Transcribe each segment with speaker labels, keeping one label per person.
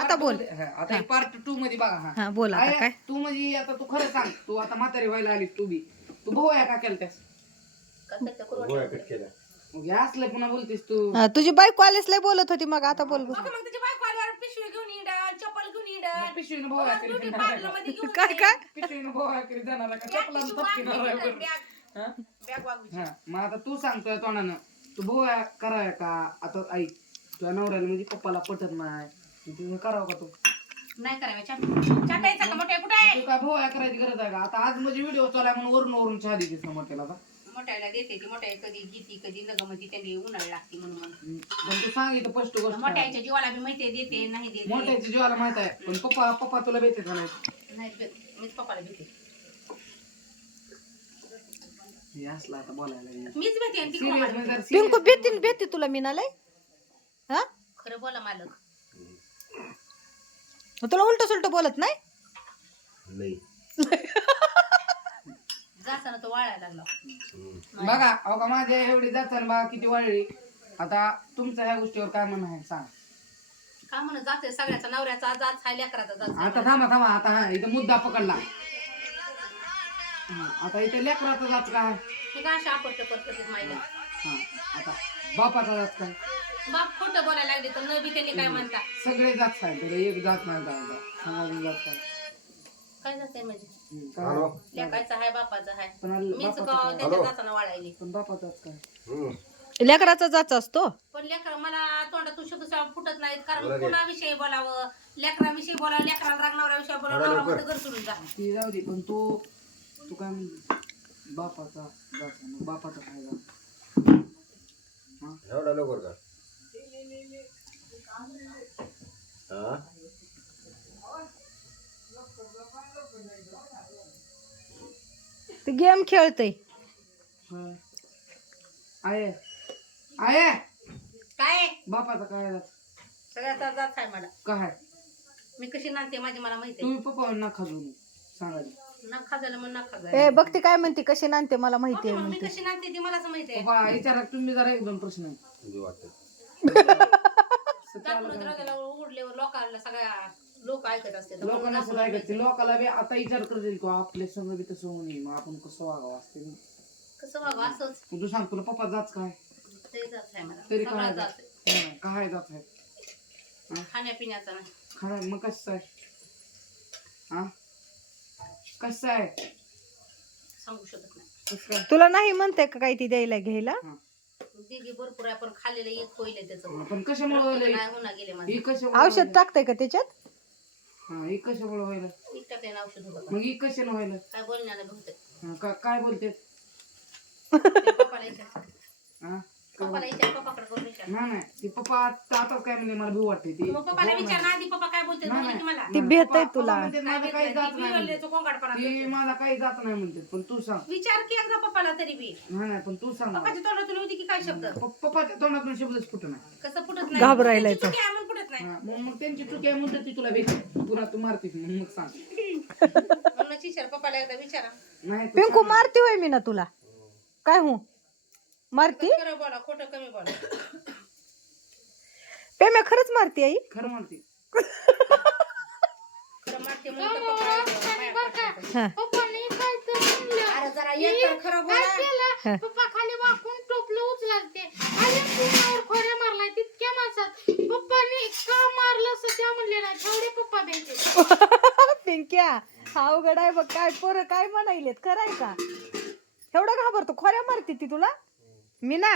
Speaker 1: आता बोल.
Speaker 2: हा, आता पार्ट टू मध्ये बघा हा.
Speaker 1: हा बोल आता काय?
Speaker 2: तू म्हणजे आता तू खरं सांग तू आता म्हातारी व्हायला आलीस तू बी. तू भाऊ आहे का केलत्यास
Speaker 3: गोळ्या कट केल्या.
Speaker 2: मग हे असलं पुन्हा बोलतीस तू.
Speaker 1: हा, तुझी बाई कॉलेजला बोलत होती मग आता बोल बोल.
Speaker 4: मग तुझी बायको आल्यावर पिशवी घेऊन येणार चप्पल घेऊन येणार
Speaker 2: पिशवीनं भाऊ आहे
Speaker 4: ब्युटी
Speaker 2: करीत
Speaker 4: पार्लरमध्ये घेऊन
Speaker 1: काय काय?
Speaker 2: पिशवीनं भाऊ आहे करीत जाणार आहे का चपला थपकीनं आहे बरं. हा?
Speaker 4: बॅग वागू
Speaker 2: हा मग आता तू सांगतोय तोंडानं तू भाऊ कराय का? आता ऐक तुझ्या नवऱ्याला म्हणजे पप्पाला पटत नाही. करावं का तू?
Speaker 4: नाही करायचं. चाट चाटायचा का मोठ्या? कुठे आहे?
Speaker 2: तू काय भाऊ आहे करायची गरज आहे का? आता आज म्हणजे व्हिडिओ चालाय म्हणून वरून वरून चहा देते मोठ्याला आता.
Speaker 4: मोठ्याला देते ती मोठ्या कधी घेती कधी नगमती त्यांनी उन्हाळी लागते म्हणून.
Speaker 2: पण तू सांग इथं स्पष्ट गोष्ट आहे.
Speaker 4: मोठ्याच्या जीवाला बी माहिती देते नाही देते.
Speaker 2: मोठ्याची जीवाला माहीत आहे पण पप्पा पप्पा तुला भेटते नाही?
Speaker 4: नाही बे- मीच पप्पाला भेटते.
Speaker 2: हे असलं आता बोलायला लागलं.
Speaker 4: मीच भेटते आणि ती
Speaker 2: Serious
Speaker 4: कोणाला
Speaker 2: म्हणजे
Speaker 1: पिंकू भेटते तुला मीनालाय हा?
Speaker 4: खरं बोला मालक.
Speaker 1: मग तुला उलट सुलट बोलत नाही?
Speaker 3: नाही.
Speaker 4: जाताना तो वाळायला लागला.
Speaker 2: बघा अहो का माझ्या एवढी जातात बघा किती वाढली आता तुमचं ह्या गोष्टीवर काय म्हणणं आहे सांग.
Speaker 4: का म्हणत जाते सगळ्याचा नवऱ्याचा जात हाय लेकराचा जात
Speaker 2: आता थांबा थांबा आता हा इथं मुद्दा पकडला. हा, आता इथे लेकराचा जात काय?
Speaker 4: हे का अशा आपट करतात माहिला
Speaker 2: हा आता बापाचा जात काय?
Speaker 4: बाप खोटं बोलायला लागले तर न बी त्यांनी काय म्हणता?
Speaker 2: सगळे जात एक जात नाही काय
Speaker 4: जाते म्हणजे?
Speaker 2: हम्म, काय?
Speaker 3: हॅलो
Speaker 4: लेकायचा हाय बापाचा हाय
Speaker 2: पण आल-
Speaker 4: मीच
Speaker 2: बापाचा
Speaker 4: का
Speaker 2: काय?
Speaker 4: त्याच्या जाताना वाळायली
Speaker 2: पण बापाचा जात काय?
Speaker 3: हम्म.
Speaker 1: लेकराचा जाच असतो?
Speaker 4: पण लेकर मला तोंडातून शब्द साप फुटत नाहीत कारण
Speaker 3: बरं.
Speaker 4: कुणाविषयी बोलावं? लेकराविषयी बोलावं लेकराला रागणाऱ्या विषयी बोलावं नवरा. घर सोडून जा.
Speaker 2: ती जाऊ दे पण तू तू काय बापाचा जात आहे. मग बापाचा काय जात?
Speaker 3: एवढा लवकर का?
Speaker 1: ते गेम खेळतय.
Speaker 2: आहे आहे
Speaker 4: काय?
Speaker 2: बापाचा काय जात
Speaker 4: सगळ्याचा जात आहे मला.
Speaker 2: काय?
Speaker 4: मी कशी नांदते माझी मला माहिती
Speaker 2: तुम्ही पप्पा ना खाजू सांगायला
Speaker 4: आहे ना खाजायला मग ना खाजायला
Speaker 1: ए बघते काय म्हणते कशी नांदते मला माहिती आहे
Speaker 4: मग मी
Speaker 1: म्हणते.
Speaker 4: कशी नांदते ती मलाच माहिती आहे.
Speaker 2: पप्पा विचारा तुम्ही जरा एक दोन प्रश्न आहे.
Speaker 3: वाटत
Speaker 4: लोकांना सगळ्या लोक ऐकत असते
Speaker 2: लोकांना सुद्धा ऐकायचं लोकाला बी आता विचार करतील की आपले संघ बी तसं होऊ नये मग आपण कसं वागावं असते ना.
Speaker 4: कसं बाबा असंच.
Speaker 2: तू सांग तुला पप्पा जात काय?
Speaker 4: ते जात आहे मला.
Speaker 2: तरी काय
Speaker 4: जात?
Speaker 2: जात
Speaker 4: आहे.
Speaker 2: हा, काय जात आहे?
Speaker 4: खाण्यापिण्याचा नाही.
Speaker 2: मग कसं आहे? हा? कसं आहे?
Speaker 4: सांगू शकत नाही.
Speaker 2: कसं काय?
Speaker 1: तुला नाही म्हणते का काही ती द्यायला घ्यायला?
Speaker 2: हा.
Speaker 4: दिगी भरपूर आहे पण खाल्लेलं एक होईल त्याचं.
Speaker 2: पण कशामुळे व्हायला
Speaker 4: नाही होणार गेले माझे.
Speaker 2: ही कशामुळे
Speaker 1: औषध टाकते का त्याच्यात?
Speaker 2: हा ही कशामुळे व्हायला
Speaker 4: एक औषध होतं. का?
Speaker 2: मग ही कशाने व्हायला
Speaker 4: काय बोलण्याला बहुतेक
Speaker 2: हा, का- काय बोलते? हा?
Speaker 4: पप्पाला विचार पप्पाकडे करून विचार.
Speaker 2: नाही नाही ती पप्पा आता काय म्हणजे मला भी वाटते ती.
Speaker 4: मग पप्पाला विचार ना आधी पप्पा काय बोलते
Speaker 2: नाही,
Speaker 4: बोलले की मला.
Speaker 1: ती
Speaker 2: नाही,
Speaker 1: भेटतंय
Speaker 2: पप्पा-
Speaker 1: तुला.
Speaker 2: पप्पा म्हणते, माझं काही जात नाही म्हणते.
Speaker 4: कोंगाडपणा.
Speaker 2: माझा काही जात नाही म्हणते पण तू सांग.
Speaker 4: विचार की एकदा पप्पाला तरी बी.
Speaker 2: नाही नाही पण तू सांग मला.
Speaker 4: पप्पाच्या तोंडातून होती की काय शब्द?
Speaker 2: प- पप्पाच्या तोंडातून शब्दच फुट नाही.
Speaker 4: कसं फुटत नाही?
Speaker 1: घाबरायला
Speaker 4: त्यांची चुकी आहे म्हणून फुटत नाही.
Speaker 2: हा, मग मग त्यांची चुकी आहे म्हणते ती तुला भेटते पुन्हा तू मारतीस मग मग सांग.
Speaker 4: म्हणूनच विचार पप्पाला एकदा विचारा.
Speaker 2: नाही तू
Speaker 1: पिंकू
Speaker 2: सांग.
Speaker 1: मारती होय मी ना तुला. काय हो? मारती?
Speaker 4: खरं बोला खोटं कमी बोला.
Speaker 1: पेम्या खरंच मारती आई.
Speaker 2: खरं म्हणते.
Speaker 4: खरं मारते म्हणून तर पप्पा.
Speaker 1: हा.
Speaker 5: पप्पाने काय तर म्हणलं
Speaker 4: अरे जरा एक तर खरं
Speaker 5: काय
Speaker 4: बोला
Speaker 5: केलं पप्पा खाली वाकून टोपलं पुण्यावर खोऱ्या मारलाय तितक्या माणसात. पप्पाने का मारलं असं त्या म्हणले ना तेवढे पप्पा
Speaker 1: पिंक्या हा अवघड आहे बघ काय पोरं काय म्हणायलेत खरंय का? एवढं घाबरतो खोऱ्या मारती ती तुला? मी ना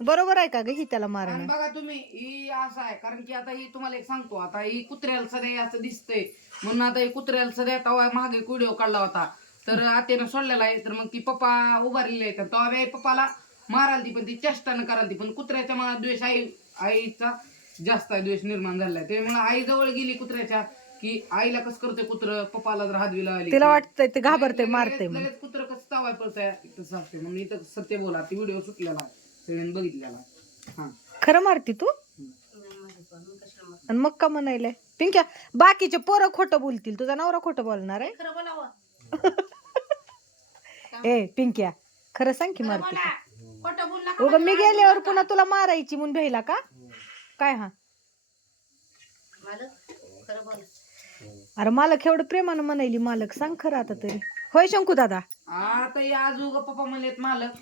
Speaker 1: बरोबर आहे का ग ही त्याला
Speaker 2: आणि
Speaker 1: मारणं
Speaker 2: बघा तुम्ही ही असं आहे कारण की आता ही तुम्हाला एक सांगतो आता ही कुत्र्याला सध्या असं दिसतंय. म्हणून आता ही कुत्र्याला सध्या तवा मागे व्हिडिओ काढला होता. तर आत्यानं सोडलेला आहे तर मग ती पप्पा उभारलेली आहे तर तेव्हा आई पप्पाला माराल ती पण ती चेष्टानं कराल ती पण कुत्र्याच्या मनात द्वेष आई आईचा जास्त आहे द्वेष निर्माण झालाय. त्यामुळे आई जवळ गेली कुत्र्याच्या की आईला कसं करतोय कुत्र पप्पाला जर हातवीला आली
Speaker 1: तिला वाटतंय ते घाबरते मारते
Speaker 2: लगेच कुत्र कसं चावाय पडतंय तसं असते म्हणून इथं सत्य बोला ती व्हिडिओ सुटलेला आहे सगळ्यांनी बघितलेला. आहे. हा.
Speaker 1: खरं मारती तू?
Speaker 4: नाही माझं पण, मी कशाला मारते?
Speaker 1: आणि मग का म्हणायलंय? पिंक्या बाकीचे पोरं खोटं बोलतील. तुझा नवरा खोटं बोलणार आहे?
Speaker 4: खरं बोलावं.
Speaker 1: ए पिंक्या खरं सांग की मारती
Speaker 4: बोला.
Speaker 1: का
Speaker 4: खोटं बोल नका
Speaker 1: उगा मी गेल्यावर पुन्हा तुला मारायची म्हणून भ्यायला का? काय हा?
Speaker 4: मालक
Speaker 1: अरे मालक एवढं प्रेमानं म्हणायली मालक सांग खरं आता तरी. होय शंकू दादा?
Speaker 2: आता या आजोग पप्पा म्हणलेत मालक.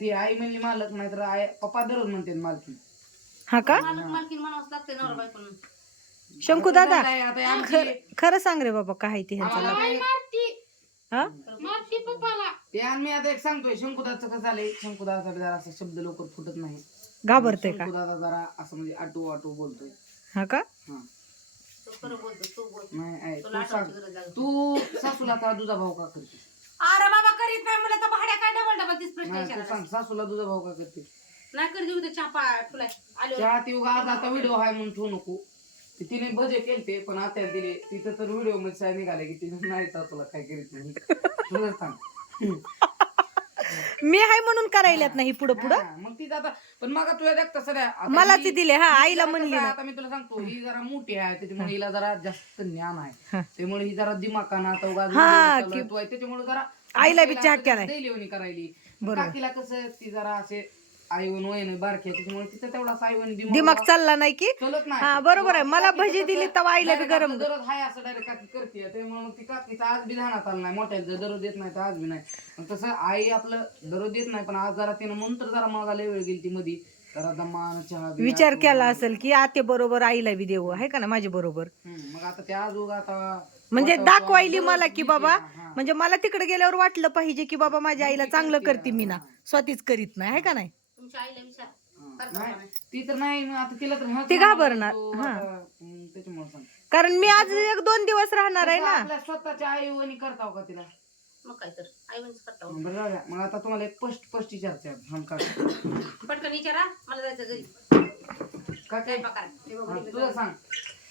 Speaker 2: ती आई म्हणली मालक नाहीतर आई पप्पा दररोज म्हणते मालकी.
Speaker 1: हा का?
Speaker 4: मालक मालकीन म्हणावंच लागतंय नवरा बायकोनं
Speaker 1: शंकू दादा
Speaker 2: काय आता आमची
Speaker 1: खर खरं सांग रे बाबा काय ते ह्यांचं
Speaker 2: आम्हाला
Speaker 5: आई मारती.
Speaker 1: हा?
Speaker 5: मारती पप्पाला.
Speaker 2: ते आणि मी आता एक सांगतोय शंकुदाचं कसं झालंय? शंकुदाचा जरा असं शब्द लवकर फुटत नाही.
Speaker 1: घाबरतय का?
Speaker 2: शंकुदादा जरा असं म्हणजे आटू आटू बोलतोय.
Speaker 1: हा का?
Speaker 2: हा.
Speaker 4: खरं बोलतो तो बोल
Speaker 2: नाही ऐक,
Speaker 4: तुला
Speaker 2: तू सांग.
Speaker 4: आठवण्याची गरज लागली.
Speaker 2: तू सासूला का दुधा भाऊ का करते?
Speaker 4: अरे बाबा करीत नाही मला तर भाड्या काय डबल डबल तीच प्रश्न
Speaker 2: नाही तू
Speaker 4: विचारायला.
Speaker 2: सांग सासूला दुधा भाऊ का करते?
Speaker 4: नाही कर देऊ ते चहा ठुलाय आलो.
Speaker 2: ती उगा अर्धा आता व्हिडिओ आहे म्हणून ठेवू नको. ती तिने बजे केलते पण आता दिले. तिथं तर व्हिडिओमध्ये काय निघाले की तिने नाही सासूला काय करीत नाही. तुला सांग.
Speaker 1: मी हाय म्हणून करायल्यात नाही पुढं पुढं.
Speaker 2: हा, मग ती आता पण मग तुला देखता सध्या आता
Speaker 1: मला
Speaker 2: ही-
Speaker 1: ती दिले हा आईला म्हणली
Speaker 2: आहे, आता मी तुला सांगतो ही जरा मोठी आहे त्याच्यामुळे हिला जरा जास्त ज्ञान आहे. त्यामुळे ही जरा दिमाकानं आता
Speaker 1: हा,
Speaker 2: आहे, आहे, त्याच्यामुळे जरा
Speaker 1: आईला बी चहा केलाय.
Speaker 2: दैलेवणी करायली.
Speaker 1: बरोबर.
Speaker 2: काकीला कसं ती जरा असे आईवन वयन बारकी आहे, त्याच्यामुळे तिचं तेवढा आईवन
Speaker 1: दिमाग चालला नाही की?
Speaker 2: चलत नाही.
Speaker 1: हा बरोबर आहे. मला भजी दिली तेव्हा आईला बी गरम
Speaker 2: दररोज हाय असं डायरेक्ट काकी करते त्यामुळे मग ती काकीचा आज बी ध्यानात आलं नाही. मोठ्या दररोज देत नाही तर आज बी नाही. मग तसं आई आपलं दररोज देत नाही पण आज जरा तिनं म्हणून जरा मला वेळ गेली ती मधी.
Speaker 1: विचार. केला असेल की आते बरोबर आईला बी देऊ आहे का ना माझ्या बरोबर?
Speaker 2: मग आता त्या आता
Speaker 1: म्हणजे दाखवायली मला की बाबा. म्हणजे मला तिकडे गेल्यावर वाटलं पाहिजे की बाबा माझ्या आईला चांगलं करते मी ना स्वतःच करीत नाही आहे का नाही?
Speaker 4: तुमच्या आईला विचार.
Speaker 2: नाही, ती तर नाही मग आता तिला तर
Speaker 1: ती घाबरणार,
Speaker 2: तो
Speaker 1: हा.
Speaker 2: आता, हम्म, त्याच्यामुळे सांग.
Speaker 1: कारण मी आज एक दोन दिवस राहणार आहे ना.
Speaker 2: आपल्या स्वतःच्या आई वणी करताव का तिला?
Speaker 4: मग काय तर आई म्हणून करता
Speaker 2: बरं जाऊ द्या. मग आता तुम्हाला एक आहे. हम काय
Speaker 4: पटकन विचारा मला जायचं घरी.
Speaker 2: का काय?
Speaker 4: स्वयंपाक करा. हे बघ,
Speaker 2: हा, तुला सांग.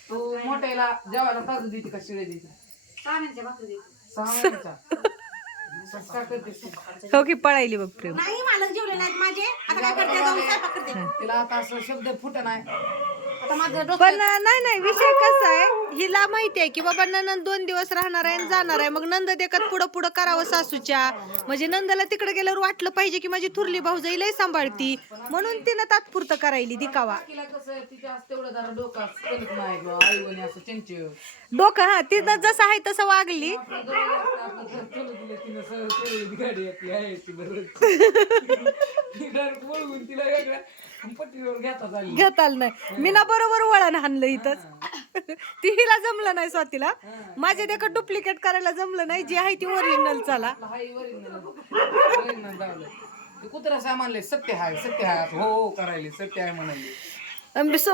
Speaker 2: तू मोठ्याला जेवायला ताजं देते का शिळे देते?
Speaker 4: सहा महिन्याच्या भाकरी देते.
Speaker 2: सहा महिन्याचा कसं काय करतेस तू?
Speaker 1: हो की पळायली बघ प्रेम.
Speaker 4: नाही मालक जेवले नाहीत माझे. आता काय करते? जाऊन स्वयंपाक करते
Speaker 2: तिला आता असं शब्द फुट नाही.
Speaker 4: आता माझं डोकं
Speaker 1: पण नाही नाही विषय कसा आहे? हिला माहिती आहे की बाबा ननंद दोन दिवस राहणार आहे आणि जाणार आहे. मग नंद देखत पुढं पुढं करावं सासूच्या. म्हणजे नंदला तिकडे गेल्यावर वाटलं पाहिजे की माझी थुरली भाऊजाई लय सांभाळती. म्हणून तिनं तात्पुरतं करायली दिकावा
Speaker 2: तिला कसं तिच्या असं तेवढं जरा डोकं असं चलत नाही किंवा आई वणी असं चंचल
Speaker 1: डोकं हा तिनं जसं आहे तसं वागली.
Speaker 2: आपलं दररोज असतं, आपलं घर. चलू दिलं तिनं सरळ चलवली गाडी आपली आहे ती दररोज. ती direct वळवून तिला वेगळ्या पट्टीवर घेता चालली.
Speaker 1: घेता आलं नाही. मी ना बरोबर वळण हाणलं इथंच. ती हिला जमलं नाही स्वातीला. माझ्या देखत डुप्लिकेट करायला जमलं नाही जे आहे ती ओरिजिनल चला.
Speaker 2: कुत्रा सामानले सत्य हाय सत्य हाय. हो हो करायले सत्य आहे म्हणाले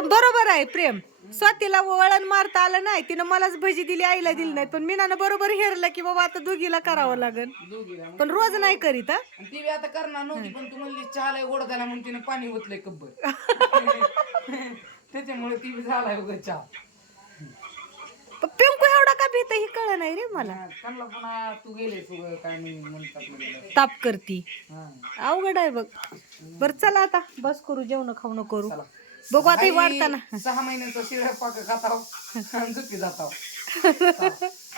Speaker 1: बरोबर आहे प्रेम. स्वातीला वळण मारता आलं नाही तिनं मलाच भजी दिली आईला दिली नाही. पण मीनानं बरोबर हेरलं की बाबा आता दोघीला करावं लागेल पण रोज नाही करीत हा.
Speaker 2: ती बी आता करणार नव्हती पण तू म्हणली चहाला गोड झाला म्हणून तिने पाणी ओतलंय कब्बर. त्याच्यामुळे ती बी झालाय बघ चहा.
Speaker 1: पण पिंकू एवढा का भीत ही कळ नाही रे मला.
Speaker 2: त्यांना पुन्हा तू गेले काय म्हणतात.
Speaker 1: ताप करती.
Speaker 2: हा.
Speaker 1: अवघड आहे बघ. बर चला आता बस करू जेवण खाऊ करू. बघू आता हे वाढताना.
Speaker 2: सहा महिन्याचा शिळ्या पाक खाताव आणि झुकी जाताव.